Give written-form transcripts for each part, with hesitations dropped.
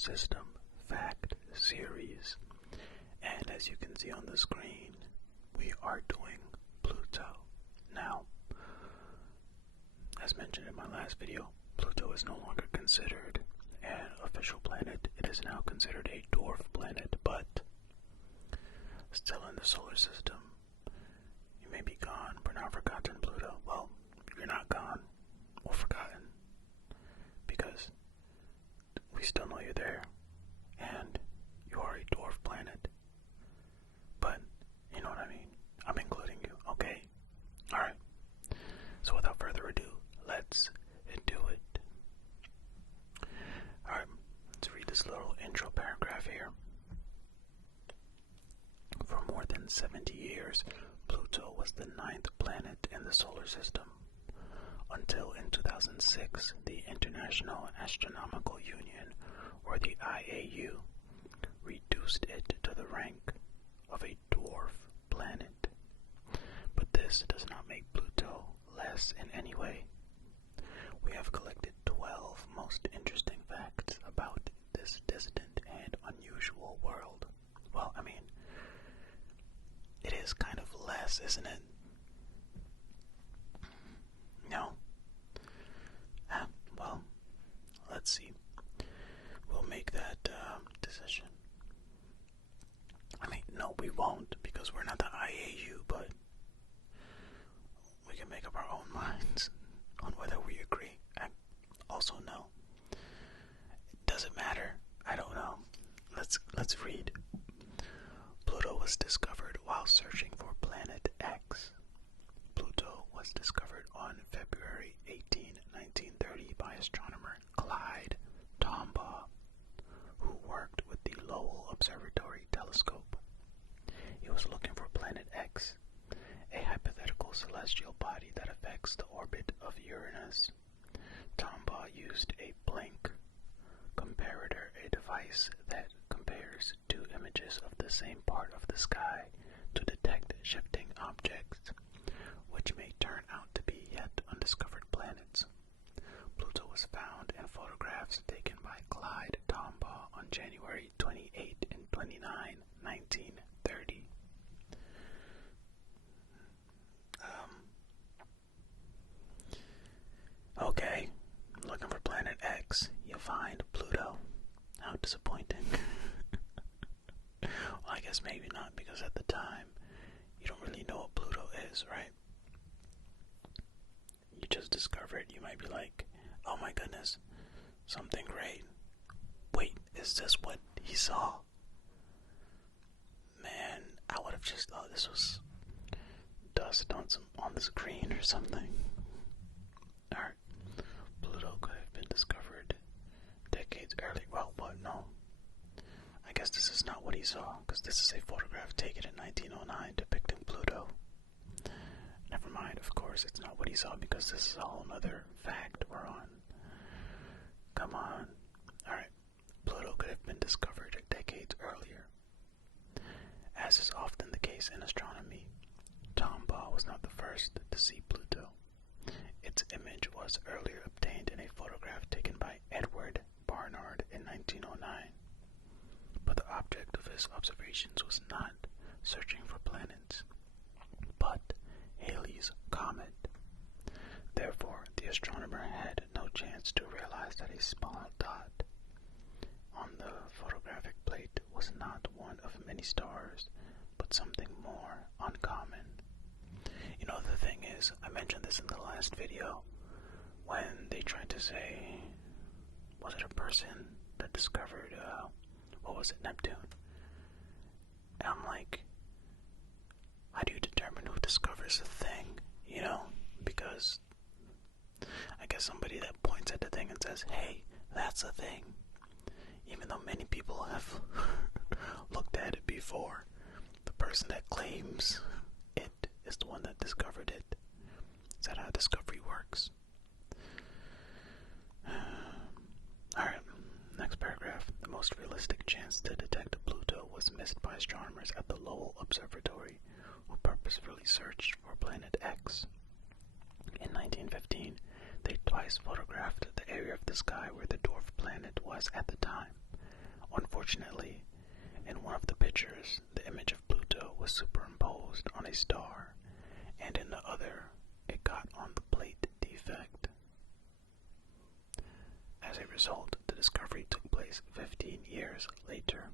System Fact Series. And as you can see on the screen, we are doing Pluto. Now, as mentioned in my last video, Pluto is no longer considered an official planet. It is now considered a dwarf planet, but still in the solar system. You may be gone, but not forgotten, Pluto. Well, you're not gone or forgotten, because we still know you're there, and you are a dwarf planet. But, you know what I mean? I'm including you, okay? Alright. So without further ado, let's do it. Alright, let's read this little intro paragraph here. For more than 70 years, Pluto was the 9th planet in the solar system, until in 2006, the International Astronomical Union, or the IAU, reduced it to the rank of a dwarf planet. But this does not make Pluto less in any way. We have collected 12 most interesting facts about this distant and unusual world. Well, I mean, it is kind of less, isn't it? No? Well, let's see. We'll make that decision. I mean, no, we won't, because we're not the IAU, but we can make up our own minds on whether we agree. Also, no. Does it matter? I don't know. Let's read. Pluto was discovered while searching for planet X. Pluto was discovered on February 18, 1930 by astronomer Clyde Tombaugh, who worked with the Lowell Observatory telescope. He was looking for planet X, a hypothetical celestial body that affects the orbit of Uranus. Tombaugh used a blink comparator, a device that compares two images of the same part of the sky to detect shifting objects, which may turn out to be yet undiscovered planets. Pluto was found in photographs taken by Clyde Tombaugh on January 28 and 29, 1930. Okay, looking for planet X, you find Pluto. How disappointing. Well, I guess maybe not, because at the time, you don't really know what Pluto is, right? You just discover it, you might be like, oh my goodness, something great. Wait, is this what he saw? Man, I would have just thought this was dust on the screen or something. Alright, Pluto could have been discovered decades earlier. Well, but no. I guess this is not what he saw, because this is a photograph taken in 1909 depicting Pluto. Never mind, of course, it's not what he saw, because this is a whole nother fact we're on. Come on. Alright, Pluto could have been discovered decades earlier. As is often the case in astronomy, Tombaugh was not the first to see Pluto. Its image was earlier obtained in a photograph taken by Edward Barnard in 1909. But the object of his observations was not searching for planets, but Halley's Comet. Therefore, the astronomer had no chance to realize that a small dot on the photographic plate was not one of many stars, but something more uncommon. You know, the thing is, I mentioned this in the last video, when they tried to say, was it a person that discovered, what was it, Neptune? And I'm like, how do you determine who discovers a thing, you know? Because I guess somebody that points at the thing and says, hey, that's a thing. Even though many people have looked at it before, the person that claims it is the one that discovered it. Is that how discovery works? Alright, next paragraph. The most realistic chance to detect Pluto was missed by astronomers at the Lowell Observatory, who purposefully searched for planet X. In 1915, they twice photographed the area of the sky where the dwarf planet was at the time. Unfortunately, in one of the pictures, the image of Pluto was superimposed on a star, and in the other, it got on the plate defect. As a result, the discovery took place 15 years later.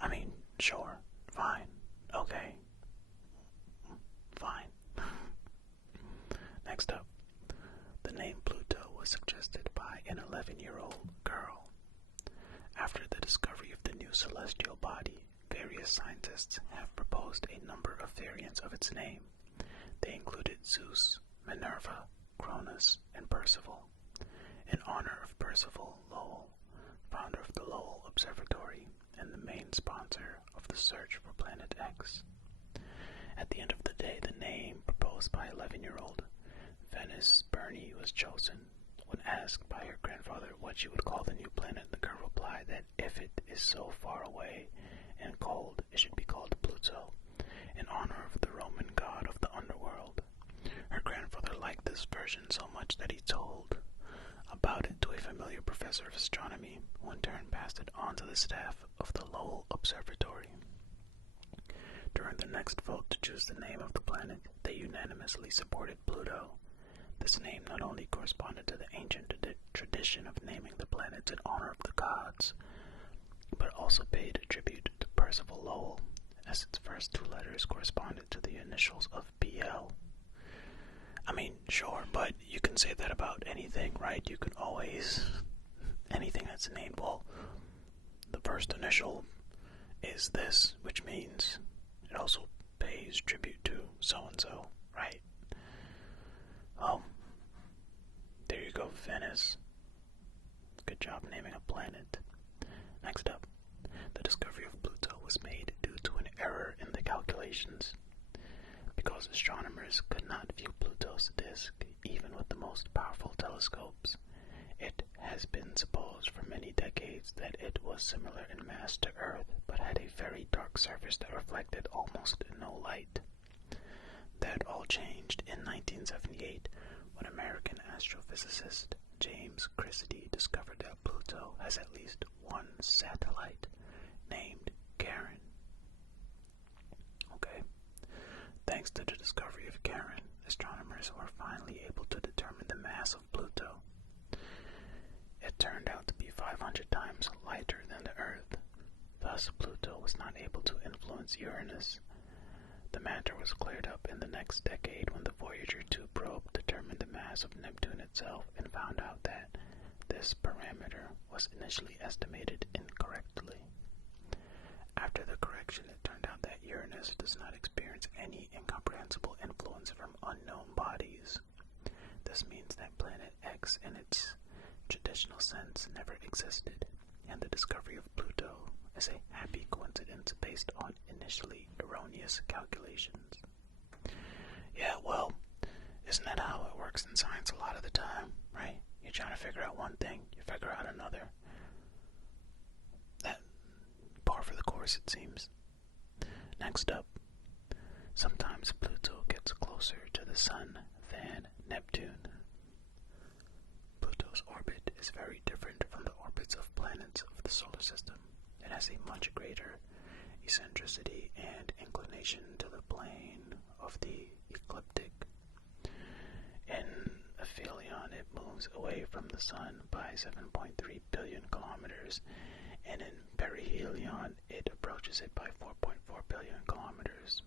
I mean, sure, fine, okay, fine. Next up, the name Pluto was suggested by an 11-year-old girl. After the discovery of the new celestial body, various scientists have proposed a number of variants of its name. They included Zeus, Minerva, Cronus, and Percival, in honor of Percival Lowell, founder of the Lowell Observatory and the main sponsor of the search for Planet X. At the end of the day, the name proposed by 11-year-old Venice Burney was chosen. When asked by her grandfather what she would call the new planet, the girl replied that if it is so far away and cold, it should be called Pluto, in honor of the Roman god of the underworld. Her grandfather liked this version so much that he told about it to a familiar professor of astronomy, who in turn passed it on to the staff of the Lowell Observatory. During the next vote to choose the name of the planet, they unanimously supported Pluto. This name not only corresponded to the ancient tradition of naming the planets in honor of the gods, but also paid tribute to Percival Lowell, as its first two letters corresponded to the initials of PL. I mean, sure, but you can say that about anything, right? You can always, anything that's named, well, the first initial is this, which means it also pays tribute to so-and-so, right? There you go, Venice. Good job naming a planet. Next up, the discovery of Pluto was made due to an error in the calculations. Because astronomers could not view Pluto's disk, even with the most powerful telescopes, it has been supposed for many decades that it was similar in mass to Earth, but had a very dark surface that reflected almost no light. That all changed in 1978 when American astrophysicist James Christie discovered that Pluto has at least one satellite named Charon. Okay. Thanks to the discovery of Charon, astronomers were finally able to determine the mass of Pluto. It turned out to be 500 times lighter than the Earth. Thus, Pluto was not able to influence Uranus. The matter was cleared up in the next decade when the Voyager 2 probe determined the mass of Neptune itself and found out that this parameter was initially estimated incorrectly. After the correction, it turned out that Uranus does not experience any incomprehensible influence from unknown bodies. This means that Planet X, in its traditional sense, never existed, and the discovery of Pluto is a happy coincidence based on initially erroneous calculations. Yeah, well, isn't that how it works in science a lot of the time, right? You're trying to figure out one thing, you figure out another. That par for the course, it seems. Next up, sometimes Pluto gets closer to the Sun than Neptune. Pluto's orbit is very different from the orbits of planets of the solar system. It has a much greater eccentricity and inclination to the plane of the ecliptic. In aphelion, it moves away from the Sun by 7.3 billion kilometers, and in perihelion, it approaches it by 4.4 billion kilometers.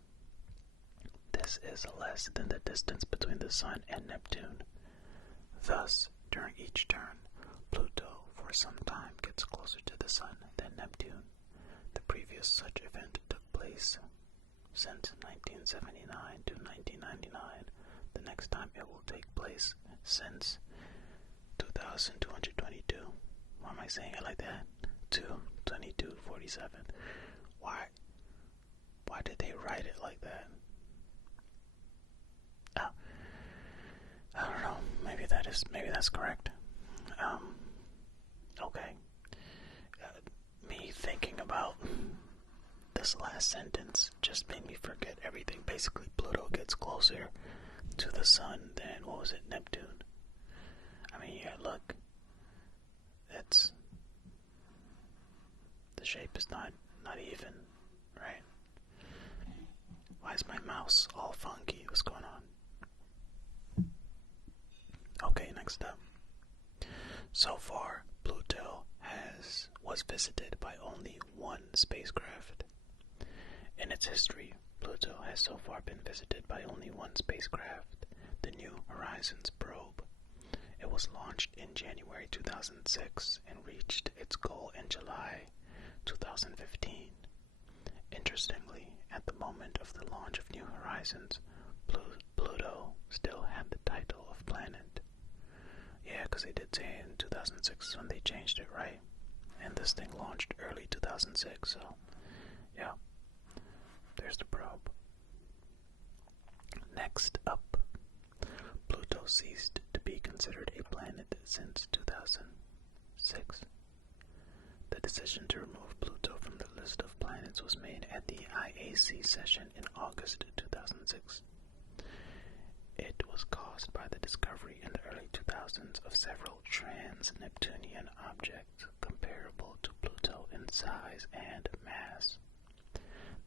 This is less than the distance between the Sun and Neptune. Thus, during each turn, Pluto for some time gets closer to the Sun than Neptune. The previous such event took place since 1979 to 1999. The next time it will take place since 2222. Why am I saying it like that? 2/22/47. Why did they write it like that? I don't know. Maybe that's correct. Okay. Me thinking about this last sentence just made me forget everything. Basically, Pluto gets closer to the Sun than, what was it, Neptune? I mean, yeah, look. the shape is not even, right? Why is my mouse all funky? What's going on? Okay, next up. So far, Pluto was visited by only one spacecraft. In its history, Pluto has so far been visited by only one spacecraft, the New Horizons probe. It was launched in January 2006 and reached its goal in July 2015. Interestingly, at the moment of the launch of New Horizons, Pluto still had the title of planet. Yeah, because they did say in 2006 when they changed it, right? And this thing launched early 2006, so yeah, there's the probe. Next up, Pluto ceased to be considered a planet since 2006. The decision to remove Pluto from the list of planets was made at the IAC session in August 2006. It was caused by the discovery in the early 2000s of several trans-Neptunian objects comparable to Pluto in size and mass.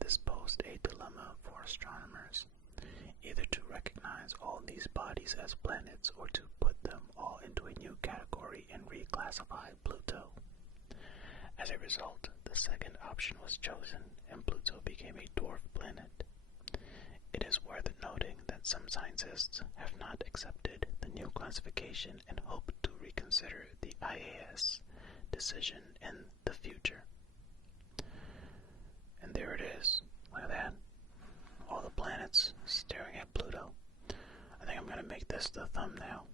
This posed a dilemma for astronomers, either to recognize all these bodies as planets or to put them all into a new category and reclassify Pluto. As a result, the second option was chosen, and Pluto became a dwarf planet. It is worth noting that some scientists have not accepted the new classification and hope to reconsider the IAS decision in the future. And there it is. Look at that. All the planets staring at Pluto. I think I'm going to make this the thumbnail.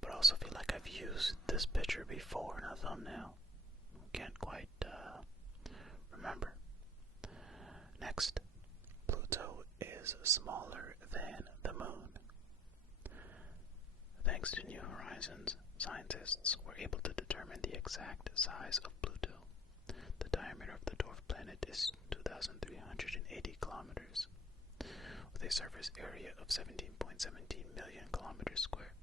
But I also feel like I've used this picture before in a thumbnail. Can't quite remember. Next, Pluto is smaller than the Moon. Thanks to New Horizons, scientists were able to determine the exact size of Pluto. The diameter of the dwarf planet is 2,380 kilometers, with a surface area of 17.17 million kilometers square.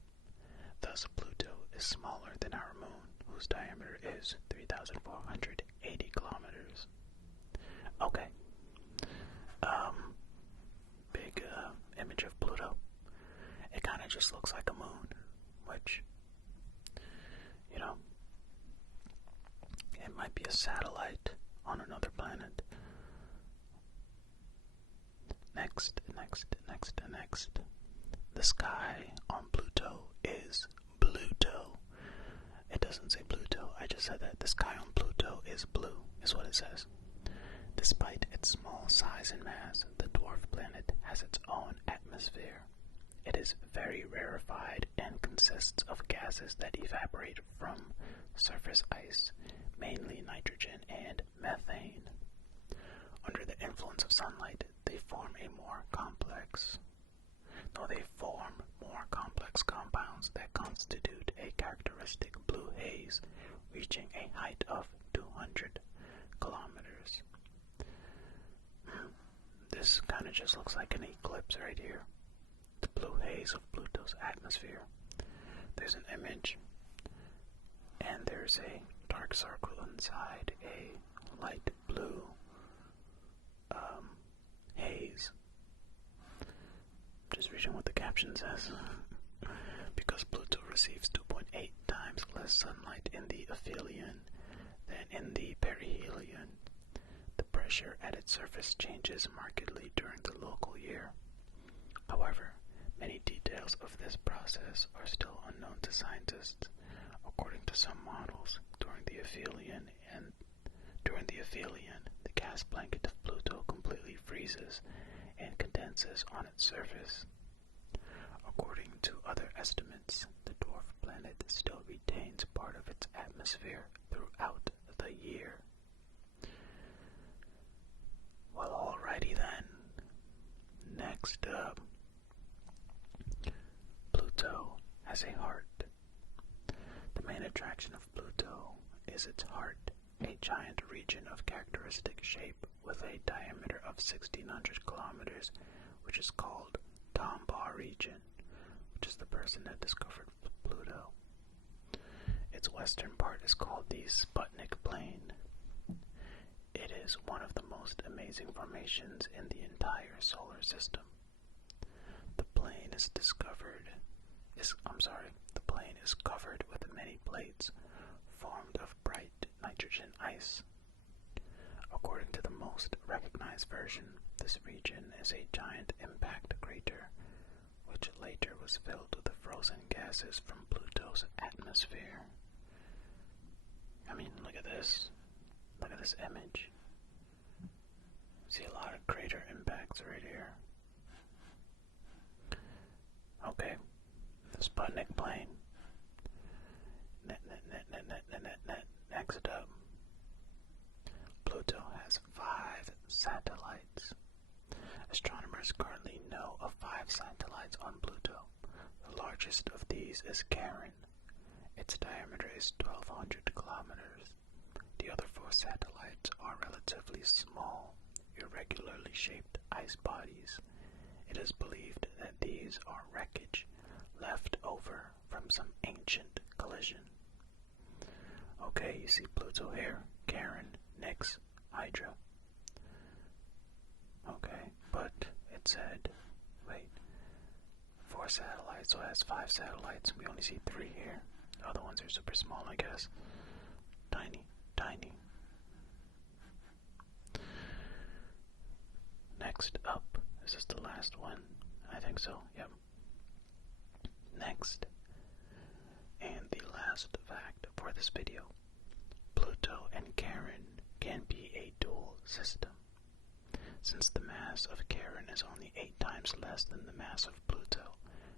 Thus, Pluto is smaller than our Moon, whose diameter is 3,480 kilometers. Okay. Big image of Pluto. It kind of just looks like a moon, which, you know, it might be a satellite on another planet. Next. The sky on Pluto is Pluto. It doesn't say Pluto, I just said that. The sky on Pluto is blue, is what it says. Despite its small size and mass, the dwarf planet has its own atmosphere. It is very rarefied and consists of gases that evaporate from surface ice, mainly nitrogen and methane. Under the influence of sunlight, they form more complex compounds that constitute a characteristic blue haze reaching a height of 200 kilometers. This kind of just looks like an eclipse right here. The blue haze of Pluto's atmosphere. There's an image, and there's a dark circle inside a light blue haze. Just reading what the caption says. Because Pluto receives 2.8 times less sunlight in the aphelion than in the perihelion, the pressure at its surface changes markedly during the local year. However, many details of this process are still unknown to scientists. According to some models, during the aphelion, the gas blanket of Pluto completely freezes and condenses on its surface. According to other estimates, the dwarf planet still retains part of its atmosphere throughout the year. Well, alrighty then. Next up, Pluto has a heart. The main attraction of Pluto is its heart, a giant region of characteristic shape with a diameter of 1,600 kilometers, which is called Tombaugh region, which is the person that discovered Pluto. Its western part is called the Sputnik Plain, is one of the most amazing formations in the entire solar system. The plane is covered with many plates formed of bright nitrogen ice. According to the most recognized version, this region is a giant impact crater, which later was filled with the frozen gases from Pluto's atmosphere. I mean, look at this. Look at this image. See a lot of crater impacts right here. Okay, the Sputnik plane. Next up, Pluto has 5 satellites. Astronomers currently know of 5 satellites on Pluto. The largest of these is Charon. Its diameter is 1,200 kilometers. The other 4 satellites are relatively small, irregularly shaped ice bodies. It is believed that these are wreckage left over from some ancient collision. Okay, you see Pluto here, Charon, Nix, Hydra. Okay, but it said, wait, 4 satellites, so it has 5 satellites. We only see 3 here. The other ones are super small, I guess. Tiny, tiny. Next up, is this the last one? I think so, yep. Next, and the last fact for this video, Pluto and Charon can be a dual system. Since the mass of Charon is only 8 times less than the mass of Pluto,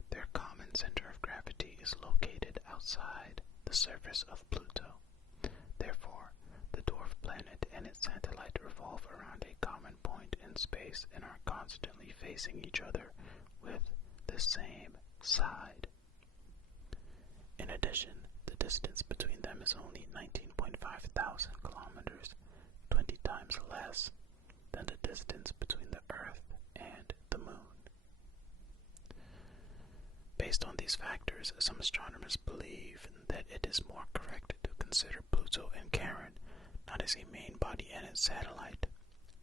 their common center of gravity is located outside the surface of Pluto. Therefore, the dwarf planet and its satellite revolve around a common point in space and are constantly facing each other with the same side. In addition, the distance between them is only 19.5 thousand kilometers, 20 times less than the distance between the Earth and the Moon. Based on these factors, some astronomers believe that it is more correct to consider Pluto and Charon not as a main body and its satellite,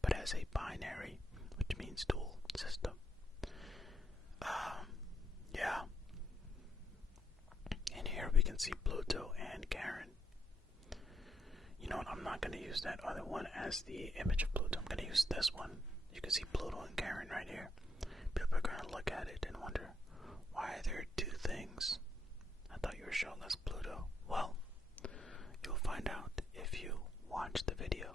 but as a binary, which means dual system. Yeah. And here we can see Pluto and Charon. You know what, I'm not going to use that other one as the image of Pluto. I'm going to use this one. You can see Pluto and Charon right here. People are going to look at it and wonder, why are there 2 things? I thought you were showing us Pluto. Well, you'll find out if you watch the video.